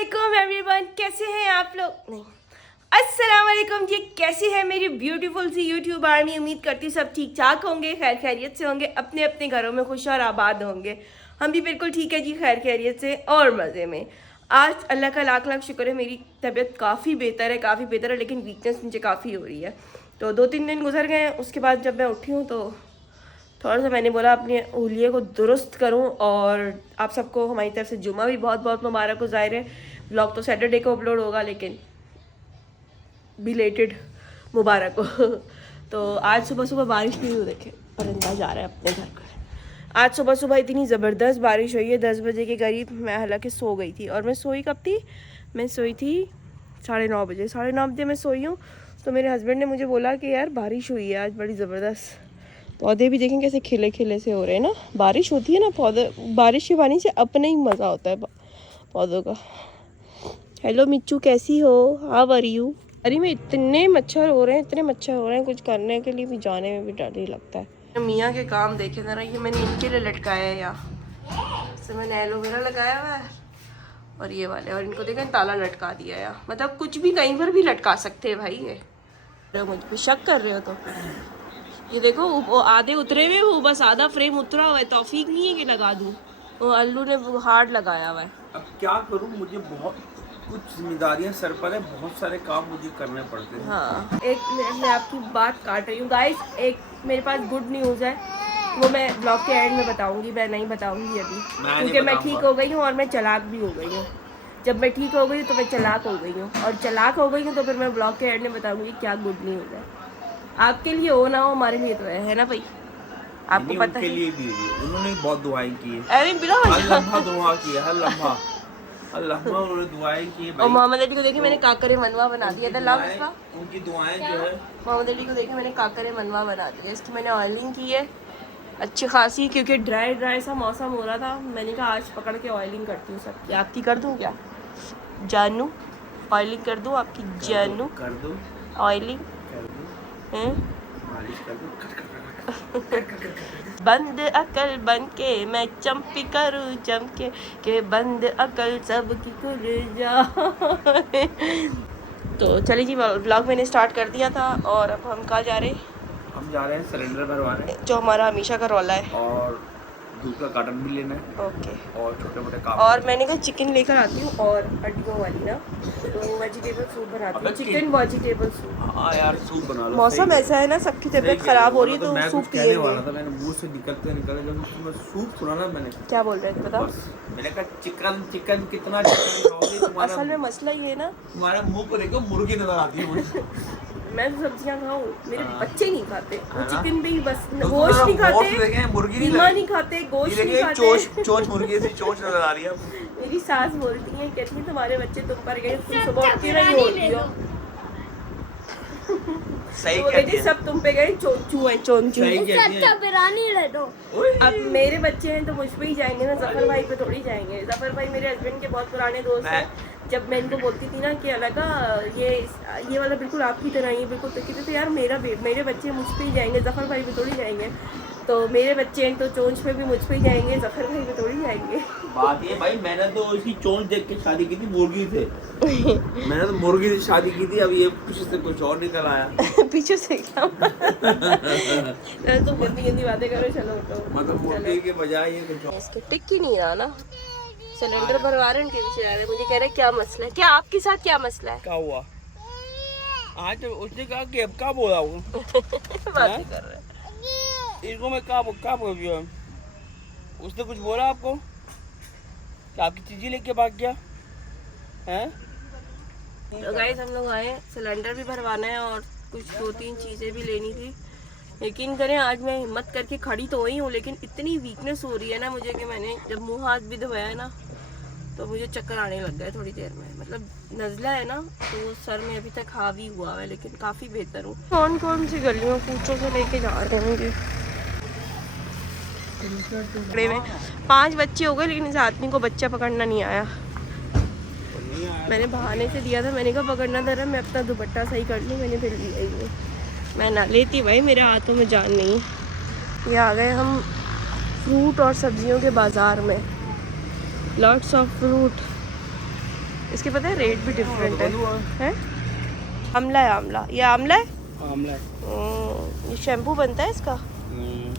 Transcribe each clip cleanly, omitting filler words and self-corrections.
अस्सलामुअलैकुम एवरीवन, कैसे हैं आप लोग? नहीं, अस्सलामुअलैकुम जी, कैसी है मेरी ब्यूटीफुल सी यूट्यूब आर्मी। उम्मीद करती हूँ सब ठीक ठाक होंगे, खैर खैरियत से होंगे, अपने अपने घरों में खुश और आबाद होंगे। हम भी बिल्कुल ठीक है जी, खैर खैरियत से और मज़े में। आज अल्लाह का लाख लाख शुक्र है, मेरी तबीयत काफ़ी बेहतर है, लेकिन वीकनेस मुझे काफ़ी हो रही है। तो 2-3 दिन गुजर गए हैं, उसके बाद जब मैं उठी हूँ तो थोड़ा सा मैंने बोला अपनी उंगलियों को दुरुस्त करूं। और आप सबको हमारी तरफ से जुम्मा भी बहुत बहुत मुबारक हो। ज़ाहिर है ब्लॉग तो सैटरडे को अपलोड होगा, लेकिन बिलेटेड मुबारक हो। तो आज सुबह सुबह बारिश नहीं हुई, देखे परिंदा जा रहा है अपने घर को। आज सुबह सुबह इतनी ज़बरदस्त बारिश हुई है, 10 बजे के करीब। मैं हालांकि सो गई थी, और मैं सोई कब थी? मैं सोई थी 9:30 बजे। 9:30 बजे मैं सोई हूँ, तो मेरे हस्बैंड ने मुझे बोला कि यार बारिश हुई है आज बड़ी ज़बरदस्त। पौधे भी देखें कैसे खिले खिले से हो रहे हैं ना। बारिश होती है ना, पौधे बारिश के पानी से अपना ही मज़ा होता है पौधों का। हेलो मिच्चू, कैसी हो? How are you? अरे में इतने मच्छर हो रहे हैं, कुछ करने के लिए भी जाने में भी डर ही लगता है। मियाँ के काम देखे ज़रा, ये मैंने इनके लिए लटकाया है यहाँ से। मैंने एलोवेरा लगाया हुआ है और ये वाले, और इनको देखें ताला लटका दिया है। मतलब कुछ भी कहीं पर भी लटका सकते हैं भाई। ये मुझ पर शक कर रहे हो तो ये देखो, वो आधे उतरे हुए, वो बस आधा फ्रेम उतरा हुआ है। तौफीक नहीं है कि लगा दूं, वो अल्लू ने हार्ड लगाया हुआ है। अब क्या करूं, मुझे बहुत कुछ जिम्मेदारियां सर पर है, बहुत सारे काम मुझे करने पड़ते हैं। हाँ, एक मिनट में आपकी बात काट रही हूँ गाइस। एक मेरे पास गुड न्यूज़ है, वो मैं ब्लॉग के एंड में बताऊंगी। मैं नहीं बताऊंगी अभी, क्योंकि मैं ठीक हो गई हूँ और मैं चालाक भी हो गई हूँ। जब मैं ठीक हो गई तो मैं चालाक हो गई हूँ, और चालाक हो गई हूँ तो फिर मैं ब्लॉग के एंड में बताऊंगी क्या गुड न्यूज़ है। आपके लिए हो ना हो, हमारे लिए तो है ना भाई। आपको पता है, उनके लिए भी उन्होंने बहुत दुआएं की है। अरे बिना हर लम्हा दुआ की है, हर लम्हा उन्होंने दुआएं की है। और मोहम्मद अली को देखे मैंने काकरे मनवा बना दिया था। लाभ इसका, उनकी दुआएं जो है, मोहम्मद अली को देखे मैंने काकरे मनवा बना दिया। इसकी मैंने ऑयलिंग की है अच्छी खासी, क्योंकि ड्राई सा मौसम हो रहा था। मैंने कहा आज पकड़ के ऑयलिंग करती हूँ सबकी। आपकी कर दूँ क्या जानू? ऑयलिंग कर दूँ आपकी जानू? कर दो ऑयलिंग, मालिश कर दो। बंद अकल बन के मैं चंपी करूँ चमके, के बंद अकल सबकी खुल जाए। तो चलिए जी, व्लॉग मैंने स्टार्ट कर दिया था, और अब हम कहाँ जा रहे हैं? हम जा रहे हैं सिलेंडर भरवाने, जो हमारा हमेशा का रौला है, और दूध का कार्टन भी लेना है। ओके। और छोटे मोटे काम, और मैंने कहा चिकन लेकर आती हूँ, और हड्डियों वाली ना, तो वेजिटेबल सूप बनाती हूँ, चिकन वेजिटेबल सूप। हाँ यार, सूप बना लो। मौसम ऐसा है ना, सबकी तबीयत खराब हो रही है, तो सूप पिएंगे। मैंने मुंह से निकले जब मैं सूप सुना ना, मैंने क्या बोल रहे थे बताओ? मैंने कहा चिकन कितना चिकन खाओगे तुम्हारा। असल में मसला ये है ना, तुम्हारे मुंह को देखो मुर्गी नजर आती है मुझे। मैं तो सब्जियां खाऊं, मेरे बच्चे नहीं खाते। वो चिकन भी बस तो गोश्त नहीं खाते, मुर्गी नहीं खाते, गोश्त नहीं खाते। चोंच मुर्गी से चोंच नजर आ रही है। मेरी सास बोलती है, कहती है तुम्हारे बच्चे तुम पर गए, तुम सुबह उठ के नहीं होती हो। सही तो कहती सब तुम पे गए, चोंचू है चोंचू। अब मेरे बच्चे हैं तो मुझ पे ही जाएंगे ना, जफर भाई पे थोड़ी जाएंगे। जफर भाई मेरे हस्बैंड के बहुत पुराने दोस्त हैं। जब मैं इनको बोलती थी ना कि अलगा ये वाला बिल्कुल आपकी तरह ही बिल्कुल, तो कहते थे यार मेरे बच्चे मुझ पे ही जाएंगे, जफर भाई पे थोड़ी जाएंगे। तो मेरे बच्चे हैं तो चोंच पे भी मुझ पे ही जाएंगे, जफर भाई पे थोड़ी जाएंगे। बात ये भाई, मैंने तो इसकी चोंच देख के शादी की थी मुर्गी से। मैंने तो मुर्गी से शादी की थी, अब ये पीछे से कुछ और निकल आया। पीछे से क्या? तुम गंदी बातें करो, चलो तो मतलब मुर्गी के बजाय ये कुछ और। इसके टिक ही नहीं रहा ना। सिलेंडर भरवा रहे हैं, टीवी चला रहे हैं। मुझे कह रहे हैं क्या मसला है, क्या आपके साथ क्या मसला है? क्या हुआ आज? उसने कहा कि अब क्या बोला हूँ। बातें कर रहे हैं। इसको मैं क्या बोल दिया? उसने कुछ बोला आपको कि आपकी चीजें लेके भाग गया है? तो गाइस हम लोग आए, सिलेंडर भी भरवाना है और कुछ 2-3 चीज़ें भी लेनी थी। यकीन करें आज मैं हिम्मत करके खड़ी तो हुई हूँ, लेकिन इतनी वीकनेस हो रही है ना मुझे कि मैंने जब मुंह हाथ भी धोया है ना, तो मुझे चक्कर आने लग गए थोड़ी देर में। मतलब नज़ला है ना, तो सर में अभी तक हावी हुआ है, लेकिन काफ़ी बेहतर हूँ। कौन कौन सी गलियों कूचों से लेके जा रहे हैं मुझे। 5 बच्चे हो गए, लेकिन इस आदमी को बच्चा पकड़ना नहीं आया। मैंने बहाने से दिया था, मैंने कहा पकड़ना था, मैं अपना दुपट्टा सही कर लूँ, मैंने फिर लिया ही नहीं। मैं ना लेती भाई, मेरे हाथों में जान नहीं है। ये आ गए हम फ्रूट और सब्जियों के बाज़ार में। लॉट्स ऑफ फ्रूट, इसके पता है रेट भी डिफरेंट है? आंवला है, आंवला। ये आंवला है, आंवला है। ये शैम्पू बनता है इसका।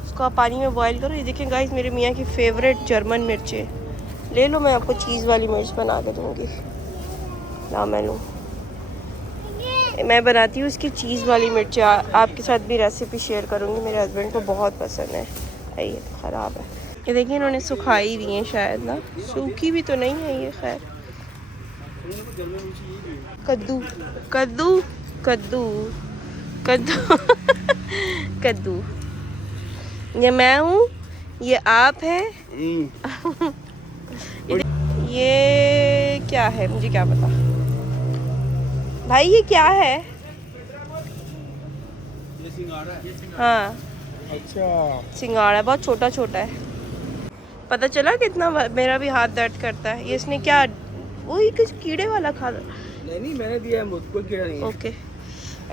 उसको आप पानी में बॉईल करो। ये देखें गाइस, मेरे मियाँ की फेवरेट जर्मन मिर्च है। ले लो, मैं आपको चीज़ वाली मिर्च बना के दूँगी। ना मैं लूँ, मैं बनाती हूँ इसकी चीज़ वाली मिर्च। आपके साथ भी रेसिपी शेयर करूँगी, मेरे हस्बैंड को बहुत पसंद है। ये तो ख़राब है। ये देखिए इन्होंने सुखाई दी है शायद ना, सूखी भी तो नहीं है ये। खैर, कद्दू कद्दू कद्दू कद्दू कद्दू। ये मैं हूँ, ये आप है। ये क्या है मुझे क्या पता भाई, ये क्या है? ये सिंघाड़ा है। हाँ अच्छा, सिंघाड़ा बहुत छोटा छोटा है। पता चला कितना मेरा भी हाथ दर्द करता है। ये इसने क्या, वही कुछ कीड़े वाला खा। नहीं मैंने दिया है, मुझको कीड़ा नहीं है। ओके,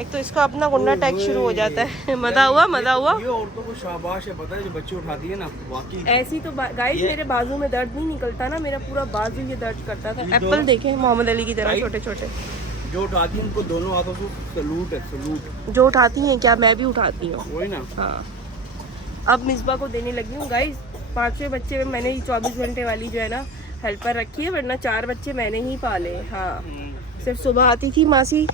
एक तो इसका अपना गुंडा टैग शुरू हो जाता है। मजा हुआ, मजा हुआ। ये औरतों को शाबाश है, पता है, जो बच्चे उठाती है ना, वाकई ऐसी तो गाइस मेरे बाजू में दर्द नहीं निकलता ना, मेरा पूरा बाजू ये दर्द करता था। एप्पल देखे मोहम्मद अली की तरह छोटे छोटे। जो उठाती है उनको दोनों हाथों से सलूट है, सलूट। जो उठाती हैं क्या, मैं भी उठाती हूँ। वही ना। हाँ, अब मिसबा को देने लगी हूँ गाइस। 5वें बच्चे में मैंने ही 24 घंटे वाली जो है ना हेल्पर रखी है, वरना 4 बच्चे मैंने ही पाले। हाँ, सिर्फ सुबह आती थी मासी,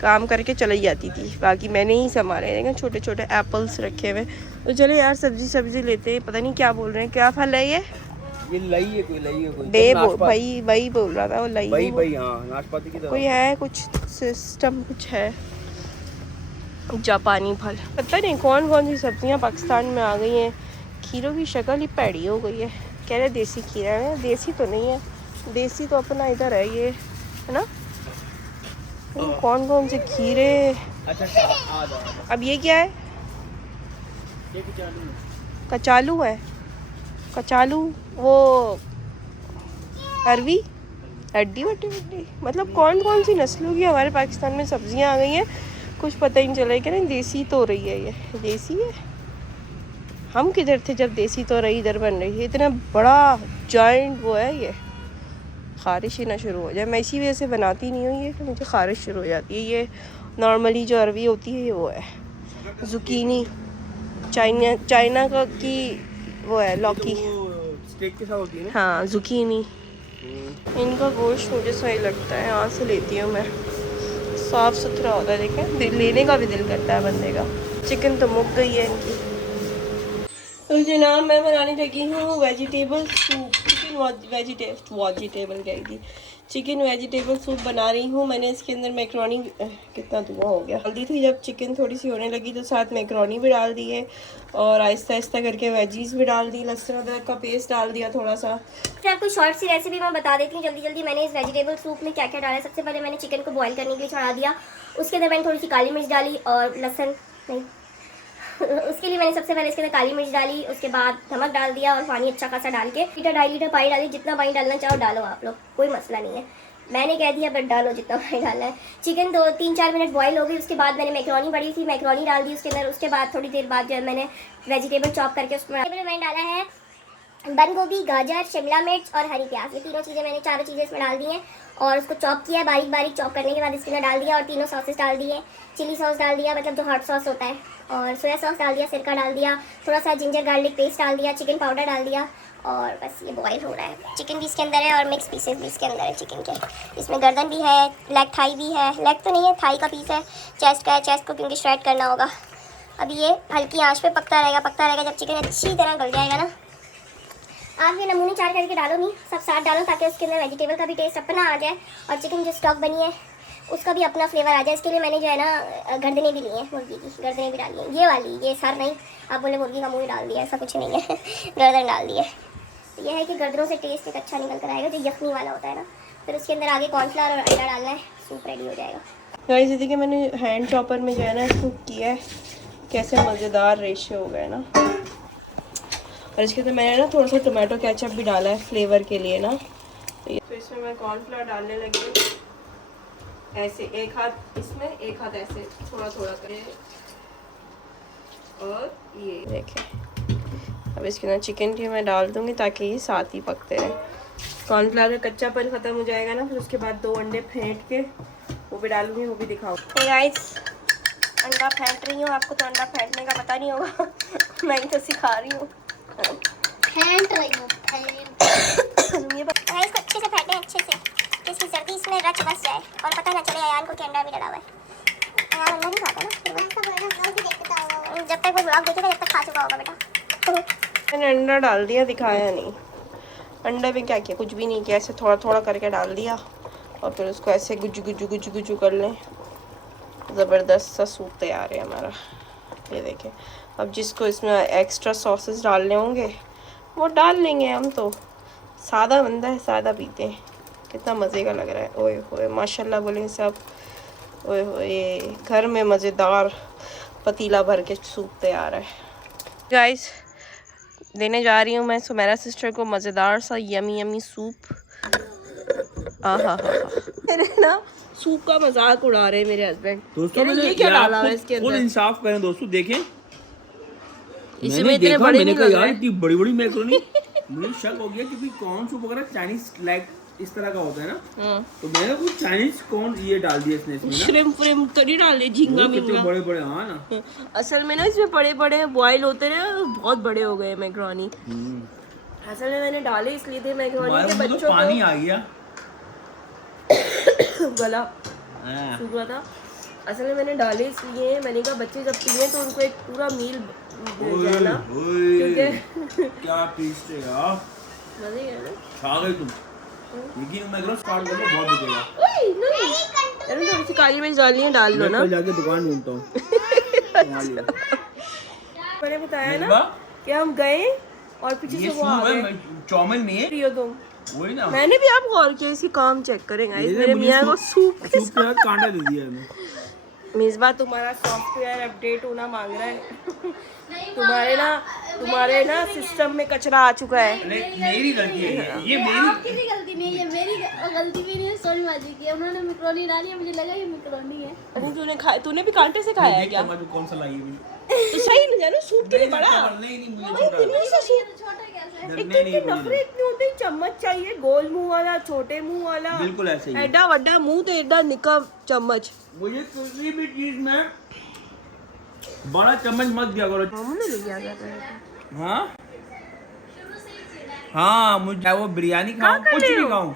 काम करके चली जाती थी, बाकी मैंने ही संभाले। लेकिन छोटे छोटे एप्पल्स रखे हुए। तो चले यार सब्जी लेते हैं। पता नहीं क्या बोल रहे हैं, क्या फल है ये लई है, कोई लई है, कोई भाई बोल रहा था वो लई। भाई हाँ, नाशपाती की तरह कोई है, कुछ सिस्टम कुछ है। जापानी फल, पता नहीं कौन कौन सी सब्जियां पाकिस्तान में आ गई हैं। खीरों की शक्ल ही पैड़ी हो गई है। कह रहे देसी खीरा है, देसी तो नहीं है, देसी तो अपना इधर है ये, है ना। कौन कौन से खीरे। अच्छा, अब ये क्या है? कचालू है, कचालू वो अरवी हड्डी वड्डी। मतलब कौन कौन सी नस्लों की हमारे पाकिस्तान में सब्जियां आ गई हैं, कुछ पता ही नहीं चला। कि नहीं देसी तो रही है, ये देसी है। हम किधर थे जब देसी तो रही इधर बन रही है। इतना बड़ा जॉइंट वो है ये, ख़ारिश ही ना शुरू हो जाए। मैं इसी वजह से बनाती नहीं हूँ ये, कि मुझे ख़ारिश शुरू हो जाती है। ये नॉर्मली जो अरवी होती है ये वो है। जुकीनी चाइना का की वो है, लौकी स्टेक के साथ होती है ना। हाँ, जुकीनी। इनका गोश्त मुझे सही लगता है, यहाँ से लेती हूँ मैं। साफ़ सुथरा होता है, देखें लेने का भी दिल करता है बंदे का। चिकन तो मुक गई है इनकी। तो जनाब मैं बनाने लगी हूँ vegetable soup. Chicken vegetable soup बना रही हूँ। मैंने इसके अंदर मैक्रोनी कितना धुआं हो गया डाल दी थी। जब चिकन थोड़ी सी होने लगी तो साथ मैक्रोनी भी डाल दी है, और आहिस्ता आहिस्ता करके वेजीज भी डाल दी। लहसुन अदरक का पेस्ट डाल दिया थोड़ा सा। आपको शॉर्ट सी रेसिपी मैं बता देती हूँ जल्दी जल्दी। मैंने इस वेजिटेबल सूप में क्या क्या डाला। सबसे पहले मैंने चिकन को बॉईल करने के लिए चढ़ा दिया। उसके अंदर मैंने थोड़ी सी काली मिर्च डाली और लहसुन नहीं उसके लिए मैंने सबसे पहले इसके अंदर काली मिर्च डाली। उसके बाद नमक डाल दिया और पानी अच्छा खासा डाल के 1.5 लीटर पानी डाली। जितना पानी डालना चाहो डालो आप लोग, कोई मसला नहीं है। मैंने कह दिया बट डालो जितना पानी डालना है। चिकन 3-4 मिनट बॉईल हो गई। उसके बाद मैंने मैक्रोनी पड़ी थी, मैक्रोनी डाल दी उसके अंदर। उसके बाद थोड़ी देर बाद जो है मैंने वेजिटेबल चॉप करके उसमें मैंने डाला है बंद गोभी, गाजर, शिमला मिर्च और हरी प्याज। ये तीनों चीज़ें मैंने चारों चीज़ें इसमें डाल दी हैं और उसको चॉप किया बारीक बारीक। चॉप करने के बाद इसके अंदर डाल दिया और तीनों सॉसेस डाल दिए। चिली सॉस डाल दिया, मतलब जो हॉट सॉस होता है, और सोया सॉस डाल दिया, सिरका डाल दिया, थोड़ा सा जिंजर गार्लिक पेस्ट डाल दिया, चिकन पाउडर डाल दिया और बस ये बॉईल हो रहा है। चिकन भी इसके अंदर है और मिक्स पीसेस भी इसके अंदर है चिकन के। इसमें गर्दन भी है, लेग थाई भी है। लेग तो नहीं है, थाई का पीस है, चेस्ट का है। चेस्ट को क्योंकि श्रेड करना होगा। अभी ये हल्की आंच पे पकता रहेगा जब चिकन अच्छी तरह गल जाएगा ना। आप ये नमूने 4 करके डालो, नहीं सब साथ डालो ताकि उसके अंदर वेजिटेबल का भी टेस्ट अपना आ जाए और चिकन जो स्टॉक बनी है उसका भी अपना फ्लेवर आ जाए। इसके लिए मैंने जो है ना गर्दनें भी ली हैं, मुर्गी की गर्दनें भी डाली हैं। ये वाली, ये सर नहीं, आप बोले मुर्गी का मुँह डाल दिया, ऐसा कुछ नहीं है गर्दन डाल दी है। तो यह है कि गर्दनों से टेस्ट एक अच्छा निकल कर आएगा जो यखनी वाला होता है ना। फिर उसके अंदर आगे कॉर्नफ्लावर और अंडा डालना है, सूप रेडी हो जाएगा। गाइस ये देखिए मैंने हैंड चॉपर में जो है ना इसको किया है, कैसे मज़ेदार रेशे हो गए ना। और इसके अंदर मैंने ना थोड़ा सा टोमेटो केचप भी डाला है फ्लेवर के लिए ना। तो इसमें मैं कॉर्नफ्लावर डालने लगी हूँ, ऐसे एक हाथ इसमें एक हाथ ऐसे थोड़ा थोड़ा करके। और ये देखें अब इसके अंदर चिकन की मैं डाल दूँगी ताकि ये साथ ही पकते रहें। कॉर्नफ्लावर का कच्चापन खत्म हो जाएगा ना, फिर उसके बाद 2 अंडे फेंट के वो भी डालूंगी, वो भी दिखाऊंगी। गाइस अंडा फेंट रही हूँ, आपको तो अंडा फेंटने का पता नहीं होगा मैं ही तो सिखा रही हूँ। फेंट रही हूँ, गाइस को अच्छे से फेंटें, अच्छे से, इसकी सर्दी इसमें रच बस जाए और पता ना चले अयान को कि अंडा भी डला हुआ है। अयान अंडा नहीं खाता ना, जब तक वो ब्लॉग देखेगा जब तक खा चुका होगा बेटा। मैंने अंडा डाल दिया, दिखाया नहीं। अंडे में क्या किया, कुछ भी नहीं किया, ऐसे थोड़ा थोड़ा करके डाल दिया और फिर उसको ऐसे गुजू गुजू गुजू गुजू कर लें। ज़बरदस्त सा सूप तैयार है हमारा, ये देखें। अब जिसको इसमें एक्स्ट्रा सॉसेस डालने होंगे वो डाल लेंगे, हम तो सादा बंदा है, सादा पीते हैं। कितना मज़े का लग रहा है, ओए होए माशाल्लाह बोलें सब। ओए होए घर में मज़ेदार पतीला भर के सूप तैयार है। गाइस देने जा रही हूँ मैं सुमेरा सिस्टर को मज़ेदार सा यमी यमी सूप। आहा मेरे ना सूप का मजाक उड़ा रहे हैं मेरे हस्बैंड। दोस्तों ये क्या डाला है इसके फुल अंदर? इंसाफ करें दोस्तों, देखें इसमें इतने बड़े मैंने नहीं कहा लग यार रहे। इतनी बड़ी बड़ी मैक्रोनी मुझे शक हो गया क्योंकि कॉर्न सूप वगैरह चाइनीज लाइक इस तरह का होता है ना, तो मैंने कुछ चाइनीज कॉर्न ये डाल दिया इसने इसमें ना, श्रिम्प फ्रिम्प तो नहीं डाले, झींगा वो कितने मिंगा। बड़े बड़े। हाँ ना, असल में ना इसमें बड़े बड़े बॉयल होते रहे, बहुत बड़े हो गए मैक्रोनी। असल में मैंने डाले इसलिए थे मैक्रोनी के हमारे मुंह तो बच्चों पानी आ गया। को गला हाँ। सूख रहा था। असल में मैंने डाले इसलिए, मैंने कहा बच्चे जब पिए तो उनको एक पूरा मील देना, क्योंकि क्या टेस्ट है यार, मजे है ना। खा गई तुम। लेकिन मैं अगर स्टार्ट कर बहुत दुखेगा। अरे थोड़ी सी काली मिर्च डालनी है, डाल लो ना। मैं जाके दुकान ढूंढता हूँ। मैंने बताया ना कि हम गए और पीछे ये से वो आ सूप गए। है, चाउमीन नहीं है, पियो तुम। वही ना। मैंने भी आप गौर किया, इसकी काम चेक करेंगे। ये मेरे मुझे मियाँ को सूप के सूप के साथ कांटा दे दिया है। मिसबा तुम्हारा सॉफ्टवेयर अपडेट होना मांग रहा है। तुम्हारे ना सिस्टम में कचरा आ चुका है। मेरी गलती है ये मेरी आपकी गलती नहीं है, मेरी गलती भी नहीं है, सोनी माजी की। उन्होंने मैक्रोनी डाली है, मुझे लगा ये मैक्रोनी है। अरे तूने भी कांटे से खाया है क्या? चम्मच कौन सा लाई है? तो सही नहीं जानो, सूप के लिए बड़ा। नहीं मुझे छोटा कैसे? एक तो इतने नखरे इतने होते हैं, चम्मच चाहिए गोल मुंह वाला, छोटे मुंह वाला, बिल्कुल ऐसे ही। एडा वड्डा मुंह तो एडा निका चम्मच। मुझे किसी भी चीज में बड़ा चम्मच मत दिया करो। मामू ने ले गया था। हाँ हाँ, मुझे वो बिरयानी खाऊं, कुछ भी खाऊं।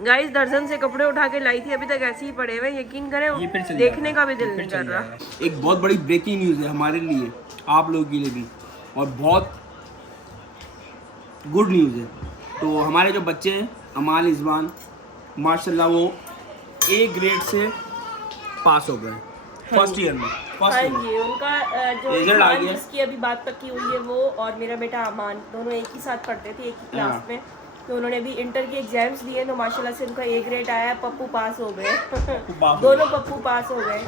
गाइस दर्जन से कपड़े उठा के लाई थी, अभी तक ऐसे ही पड़े हुए, यकीन करें ये फिर चल देखने जाएगा। का भी दिल नहीं कर रहा। एक बहुत बड़ी ब्रेकिंग न्यूज़ है हमारे लिए, आप लोगों के लिए भी, और बहुत गुड न्यूज़ है। तो हमारे जो बच्चे हैं अमाल इज़वान, माशाल्लाह वो ए ग्रेड से पास हो गए फर्स्ट ईयर में। हाँ फर्स्ट ईयर जी, उनका जो रिजल्ट आ इरफान गया। जिसकी अभी बात पक्की हुई है, वो और मेरा बेटा अमान दोनों एक ही साथ पढ़ते थे, एक ही क्लास हाँ। में। तो उन्होंने अभी इंटर के एग्जाम्स दिए तो माशाल्लाह से उनका ए ग्रेड आया, पप्पू पास हो गए। पास हो दोनों पप्पू पास हो गए।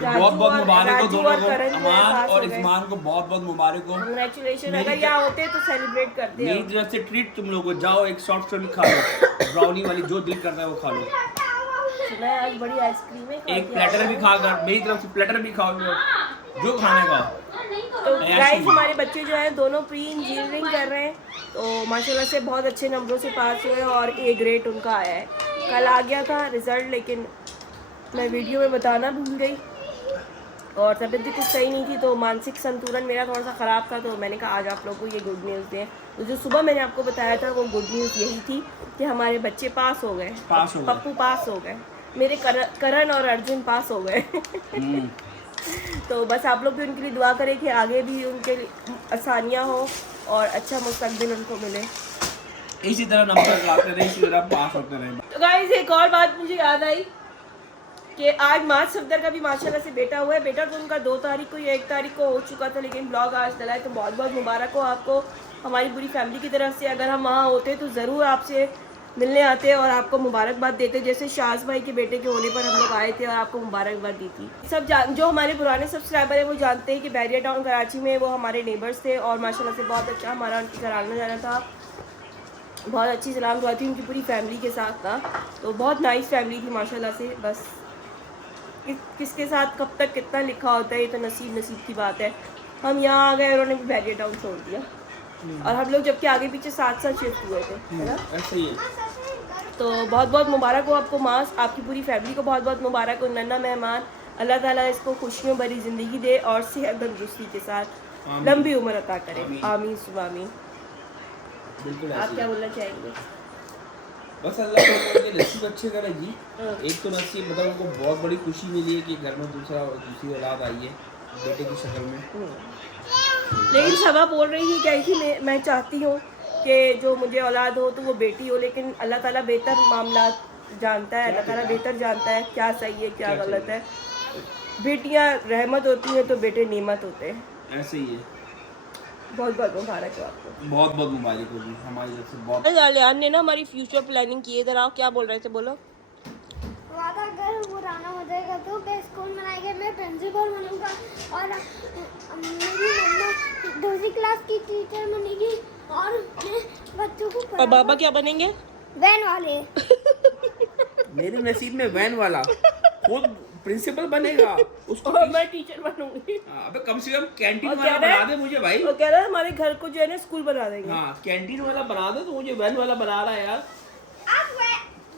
बहुत बहुत मुबारक हो दोनों को, करण जो है अमान पास और हो गए। इस्मान को बहुत बहुत मुबारक हो। कांग्रेचुलेशन। मेरी अगर यहाँ होते तो सेलिब्रेट करते मेरी हैं। तरफ से ट्रीट तुम लोगों को, जाओ एक सॉफ्ट सर्विस खा लो, ब्राउनी वाली, जो दिल करता है वो खा लो। सुना है आज बड़ी आइसक्रीम है, एक प्लेटर भी खा कर, मेरी तरफ से प्लेटर भी खाओ, जो खाने का। तो गाइस हमारे बच्चे जो हैं दोनों प्री इंजीनियरिंग कर रहे हैं, तो माशाल्लाह से बहुत अच्छे नंबरों से पास हुए और ए ग्रेड उनका आया है। कल आ गया था रिजल्ट, लेकिन मैं वीडियो में बताना भूल गई और तबीयत भी कुछ सही नहीं थी, तो मानसिक संतुलन मेरा थोड़ा सा ख़राब था। तो मैंने कहा आज आप लोगों को ये गुड न्यूज़ दें। तो जो सुबह मैंने आपको बताया था वो गुड न्यूज़ यही थी कि हमारे बच्चे पास हो गए, पप्पू पास हो गए, मेरे करण और अर्जुन पास हो गए। तो बस आप लोग भी उनके लिए दुआ करें कि आगे भी उनके आसानियाँ हो और अच्छा मुस्तकबिल उनको मिले। इसी तरह नंबर लाते रहे, इसी तरह पास होते रहे। तो गाइस एक और बात मुझे याद आई कि आज मार्च सफदर का भी माशाल्लाह से बेटा हुआ है। बेटा तो उनका 2 तारीख को या 1 तारीख को हो चुका था, लेकिन ब्लॉग आज डला है, तो बहुत बहुत मुबारक हो आपको हमारी पूरी फैमिली की तरफ से। अगर हम वहाँ होते तो ज़रूर आपसे मिलने आते और आपको मुबारकबाद देते, जैसे शाज भाई के बेटे के होने पर हम लोग आए थे और आपको मुबारकबाद दी थी। सब जो हमारे पुराने सब्सक्राइबर हैं वो जानते हैं कि बैरियर टाउन कराची में वो हमारे नेबर्स थे और माशाल्लाह से बहुत अच्छा हमारा उनके घर आना जाना था, बहुत अच्छी सलाम दुआ थी उनकी पूरी फैमिली के साथ था। तो बहुत नाइस फैमिली थी माशाल्लाह से। बस किसके साथ कब तक कितना लिखा होता है ये तो नसीब की बात है। हम यहाँ आ गए, उन्होंने भी बैरियर टाउन छोड़ दिया और हम लोग जबकि आगे पीछे साथ शिफ्ट हुए थे, है ना? ऐसा ही है। तो बहुत बहुत मुबारक हो आपको मास, आपकी पूरी फैमिली को बहुत बहुत मुबारक हो नन्ना मेहमान। अल्लाह ताला इसको खुशियों भरी ज़िंदगी दे और सेहत तंदुरुस्ती के साथ लंबी उम्र अता करे। आमीन सुबह आमीन। बिल्कुल आप क्या बोलना चाहेंगे? बस अल्लाह को के नसीब अच्छे करे जी। एक तो नसीब मतलब उनको बहुत बड़ी खुशी मिली है कि घर में दूसरी औलाद आई है बेटे की शक्ल में। लेकिन सभा बोल रही थी क्या थी, मैं चाहती हूँ कि जो मुझे औलाद हो तो वो बेटी हो, लेकिन अल्लाह ताला बेहतर मामला जानता है, अल्लाह ताला बेहतर जानता है क्या सही है क्या गलत है। बेटियाँ रहमत होती हैं तो बेटे नेमत होते हैं। ऐसे ही है। बहुत बहुत मुबारक हो आपको। बहुत बहुत मुबारक हो जी हमारी तरफ से। बहुत जालियान ने ना हमारी फ्यूचर प्लानिंग की है। इधर आओ, क्या बोल रहे थे, बोलो। वादा अगर वो राना हो जाएगा तो मैं स्कूल बनाएंगे, मैं प्रिंसिपल बनूंगा और मेरी मम्मा दूसरी क्लास की टीचर बनेगी और मैं बच्चों को और बाबा क्या बनेंगे? वैन वाले। मेरे नसीब में वैन वाला खुद प्रिंसिपल बनेगा उसको। और मैं टीचर बनूंगी। अबे कम से कम कैंटीन और वाला कह रहा है- बना दे मुझे भाई। वो कह रहा है हमारे घर को जो है ना स्कूल बना देंगे। हाँ कैंटीन वाला बना दे तो मुझे वैन वाला बना रहा है यार।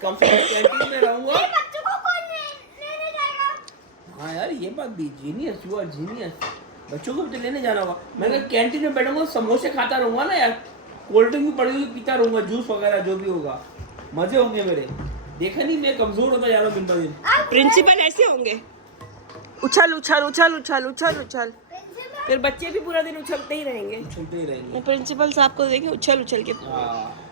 कम से कम कैंटीन में रहूंगा। बच्चों को कौन लेने जाएगा? हाँ यार ये बात भी जीनियस, यू आर जीनियस। बच्चों को भी तो लेने जाना होगा। मैं अगर कैंटीन में बैठूंगा समोसे खाता रहूंगा ना यार, कोल्ड ड्रिंक भी पड़ी हुई पीता रहूंगा, जूस वगैरह जो भी होगा, मजे होंगे मेरे। देखा नहीं मैं कमजोर होता जा रहा हूँ दिन ब दिन। प्रिंसिपल ऐसे होंगे, उछल उछल उछल उछल उछल उछल, फिर बच्चे भी पूरा दिन उछलते ही रहेंगे। उछलते ही रहेंगे। प्रिंसिपल साहब को देखे उछल उछल के। हाँ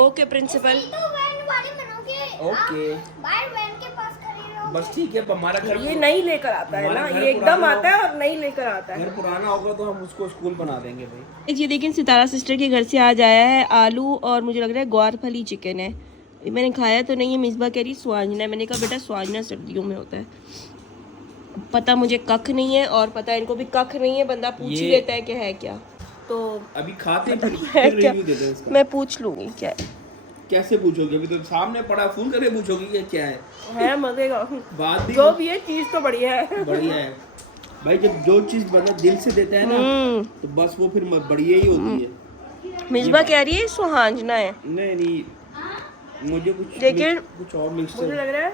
ओके प्रिंसिपल। तो वैन वाले बनोगे। ओके बाहर वैन के पास खड़े रहो। बस ठीक है। हमारा घर ये नहीं लेकर आता है ना, हमारा घर ये एकदम पुराना आता है और नहीं लेकर आता है। घर पुराना होगा तो हम उसको स्कूल बना देंगे भाई। ये देखिए सितारा सिस्टर के घर से आज आया है आलू और मुझे लग रहा है ग्वार फली चिकन है। ये मैंने खाया तो नहीं है। मिसबा कह रही स्वांजना है। मैंने कहा बेटा स्वांजना सर्दियों में होता है। पता मुझे कख नहीं है और पता इनको भी कख नहीं है। बंदा पूछ ही लेता है कि है क्या, तो अभी खाते फिर है क्या, रिव्यू देते हैं इसका। मैं पूछ लूंगी क्या है। कैसे पूछोगे? अभी तो सामने पड़ा, फोन करके पूछोगे कि क्या है। मजे का बात भी जो भी है चीज तो बढ़िया है। बढ़िया है भाई। जब जो चीज बना दिल से देता है ना तो बस वो फिर बढ़िया ही होती है। मिसबा कह रही है सुहांजना है। नहीं मुझे कुछ लेकिन कुछ और मुझे मिक्सचर। लग रहा है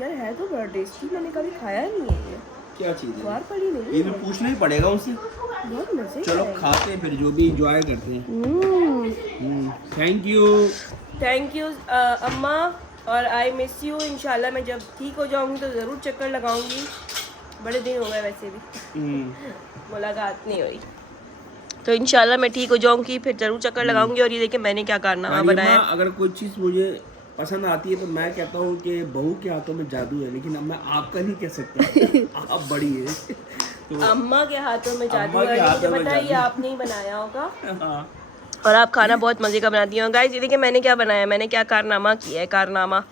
यार है तो बड़ा टेस्टी। मैंने कभी खाया नहीं है ये। क्या चीज है? ग्वार फली नहीं ये भी पूछना ही पड़ेगा उससे। बहुत मजे चलो खाते हैं फिर, जो भी एंजॉय करते हैं। Thank you. थैंक यू अम्मा और आई मिस यू। इंशाल्लाह मैं जब ठीक हो जाऊंगी तो ज़रूर चक्कर लगाऊंगी। बड़े दिन हो गए वैसे भी मुलाकात नहीं हुई, तो इंशाल्लाह मैं ठीक हो जाऊंगी फिर ज़रूर चक्कर लगाऊंगी। और ये देखिए मैंने क्या कारनामा बनाया। अगर कोई चीज़ मुझे पसंद आती है तो मैं कहता हूँ कि बहू के हाथों में जादू है, लेकिन अब मैं आपका नहीं कह सकता। आप बड़ी है तो अम्मा के हाथों में जादू अम्मा के है। हाथों मुझे में पता है ये जादू। आपने ही बनाया होगा हाँ। और आप खाना बहुत मज़े का बनाती हो। गाइस ये देखिए मैंने क्या बनाया। मैंने क्या कारनामा किया है। कारनामा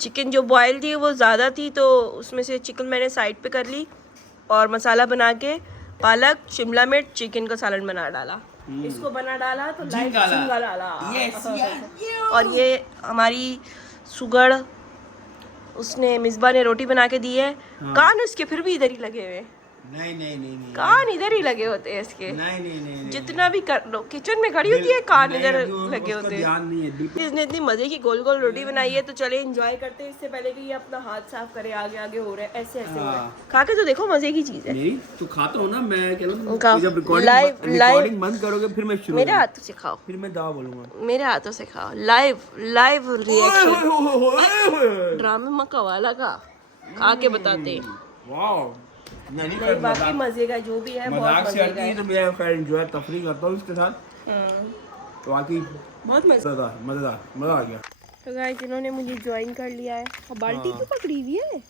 चिकन जो बॉयल थी वो ज़्यादा थी तो उसमें से चिकन मैंने साइड पे कर ली और मसाला बना के पालक शिमला मिर्च चिकन का सालन बना डाला। इसको बना डाला तो लाइव झींगा डाला। और ये हमारी सुगड़ उसने मिसबा ने रोटी बना के दी है। कान उसके फिर भी इधर ही लगे हुए। नहीं कान इधर ही लगे होते हैं इसके। नहीं जितना भी कर लो किचन में खड़ी होती है कान इधर लगे उसका होते हैं। ध्यान नहीं है बिल्कुल। इसने इतनी मजे की गोल गोल रोटी बनाई है तो चले एंजॉय करते हैं। इससे पहले कि ये अपना हाथ साफ करे आगे आगे हो रहा है ऐसे ऐसे हो रहा है। खा के तो देखो मजे की चीज है। मेरी तो खाता हूँ ना मैं कह रहा खा। हूँ। जब Live- रिकॉर्डिंग बंद करोगे फिर मैं शुरू मेरे हाथों से खाओ। फिर मैं दवा बोलूंगा। मेरे हाथों से खाओ। लाइव रिएक्शन ड्रामे मक्का वाला का खा के बताते हैं। वाह नहीं बाकी मजे का जो भी है बहुत मजाक से मजे का हटती है है। तो मैं खैर एंजॉय तफरी करता हूँ इसके साथ। तो बाकी बहुत मजा। मजा आ गया। तो गाइस इन्होंने मुझे ज्वाइन कर लिया है। और बाल्टी क्यों पकड़ी हुई है?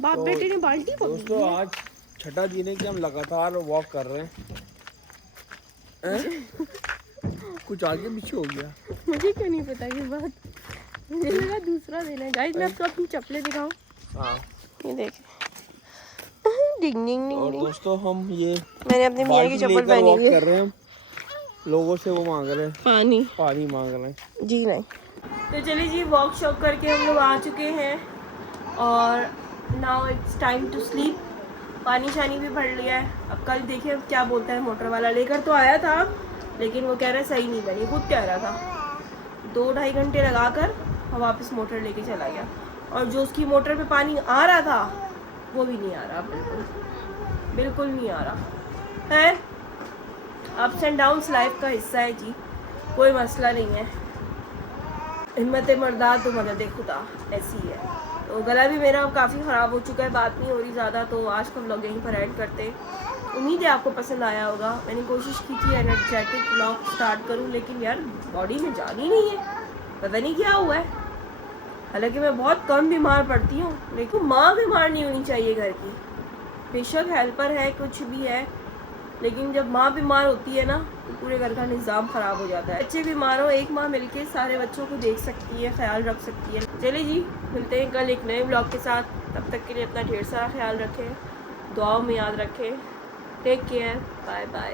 बाप बेटे ने बाल्टी पकड़ी दोस्तों आज छठा दिन है कि हम लगातार वॉक कर रहे हैं। कुछ आगे पीछे हो गया। मुझे क्यों नहीं पता ये बात। मुझे लगा दूसरा दिन है। गाइस मैं आपको अपनी चप्पलें दिखाऊं। हाँ ये देख डिंग डिंग डिंग और डिंग। दोस्तों हम ये मैंने अपने मियाँ की बाल्टी चप्पल लेकर पहनी वॉक हुई है। कर रहे हैं। लोगों से वो मांग रहे हैं पानी मांग रहे हैं। जी नहीं। तो चलिए जी वॉक शॉक करके हम लोग आ चुके हैं और now it's time to sleep. पानी शानी भी भर लिया है। अब कल देखिए क्या बोलता है मोटर वाला। लेकर तो आया था लेकिन वो कह रहा है सही नहीं बनी। खुद कह रहा था 2-2.5 घंटे लगाकर और वापस मोटर लेके चला गया। और जो उसकी मोटर पे पानी आ रहा था वो भी नहीं आ रहा, बिल्कुल नहीं आ रहा है। अप्स एंड डाउन्स लाइफ का हिस्सा है जी, कोई मसला नहीं है। हिम्मत मर्दात तो मदद खुदा, ऐसी है। तो गला भी मेरा काफ़ी ख़राब हो चुका है, बात नहीं हो रही ज़्यादा, तो आज का व्लॉग यहीं पर ऐड करते। उम्मीद है आपको पसंद आया होगा। मैंने कोशिश की थी एनर्जेटिक व्लॉग स्टार्ट करूं, लेकिन यार बॉडी में जान ही नहीं है, पता नहीं क्या हुआ है। हालांकि मैं बहुत कम बीमार पड़ती हूँ, लेकिन माँ बीमार नहीं होनी चाहिए घर की। बेशक हेल्पर है, कुछ भी है, लेकिन जब माँ बीमार होती है ना तो पूरे घर का निज़ाम ख़राब हो जाता है। बच्चे बीमार हो, एक माँ मिलके सारे बच्चों को देख सकती है, ख्याल रख सकती है। चलिए जी, मिलते हैं कल एक नए व्लॉग के साथ। तब तक के लिए अपना ढेर सारा ख्याल रखें, दुआओं में याद रखें। टेक केयर, बाय बाय,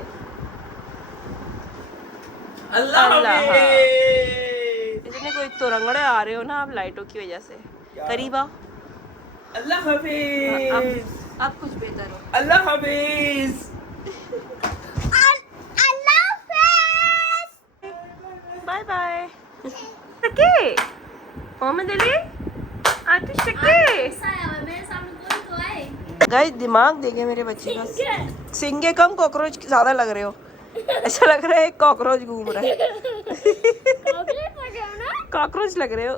अल्लाह हाफिज़। इतने कोई तो रंगड़े आ रहे हो ना आप लाइटों की वजह से। करीबा अल्लाह हाफिज़। अब कुछ बेहतर हो। अल्लाह हाफिज़। Bye bye. शके मोहम्मद अली आतिश शके गाइस, दिमाग देखे मेरे बच्चे का। सिंगे कम कॉकरोच ज़्यादा लग रहे हो, ऐसा लग रहा है एक कॉकरोच घूम रहा है। कॉकरोच लग रहे हो।